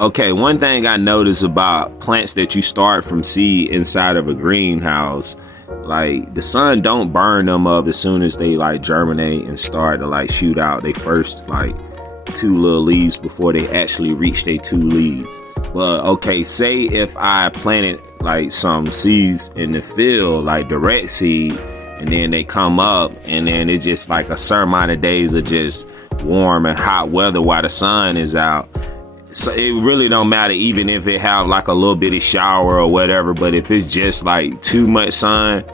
Okay, one thing I noticed about plants that you start from seed inside of a greenhouse, like the sun don't burn them up as soon as they like germinate and start to like shoot out they first like two little leaves before they actually reach their two leaves. But okay, say if I planted like some seeds in the field, like direct seed, and then they come up and then it's just like a certain amount of days of just warm and hot weather while the sun is out. So it really don't matter even if it have like a little bitty shower or whatever, but if it's just like too much sun,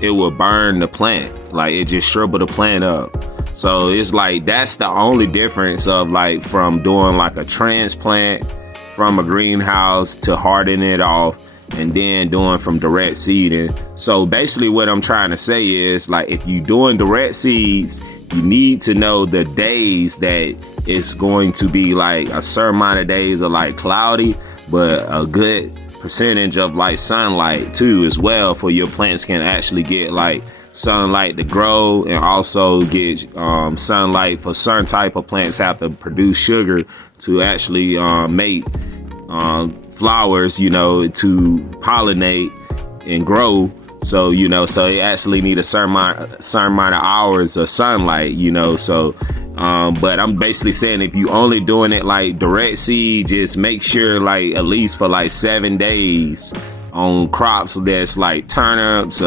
it will burn the plant. Like it just shrivel the plant up. So it's like that's the only difference of like from doing like a transplant from a greenhouse to hardening it off and then doing from direct seeding. So basically what I'm trying to say is like if you're doing direct seeds, you need to know the days that it's going to be like a certain amount of days are like cloudy, but a good percentage of like sunlight too as well, for your plants can actually get like sunlight to grow, and also get sunlight for certain type of plants have to produce sugar to actually make flowers, you know, to pollinate and grow. So, you know, so it actually need a certain amount of hours of sunlight, you know, so but I'm basically saying if you only doing it like direct seed, just make sure like at least for like 7 days on crops that's like turnips,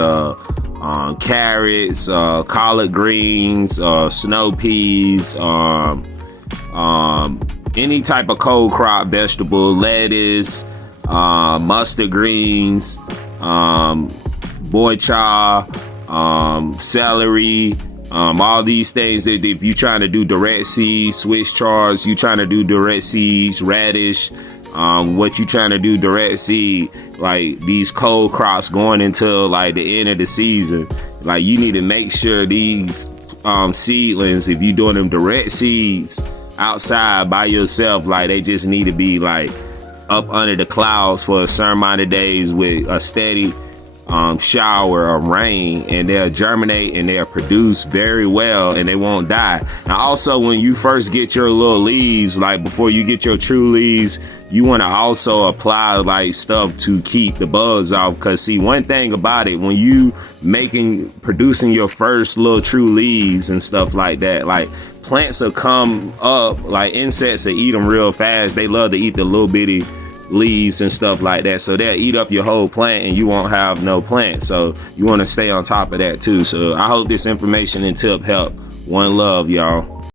carrots, collard greens, snow peas, any type of cold crop vegetable, lettuce, mustard greens, boy chaw, celery, all these things that if you're trying to do direct seeds, Swiss chards, you trying to do direct seeds, radish, what you trying to do direct seed, like these cold crops going until like the end of the season, like you need to make sure these seedlings, if you're doing them direct seeds outside by yourself, like they just need to be like up under the clouds for a certain amount of days with a steady shower or rain, and they'll germinate and they'll produce very well and they won't die. Now also when you first get your little leaves, like before you get your true leaves, you want to also apply like stuff to keep the bugs off, because see, one thing about it, when you producing your first little true leaves and stuff like that, like plants will come up, like insects will eat them real fast. They love to eat the little bitty leaves and stuff like that, so they'll eat up your whole plant and you won't have no plant. So you want to stay on top of that too. So I hope this information and tip help. One love, y'all.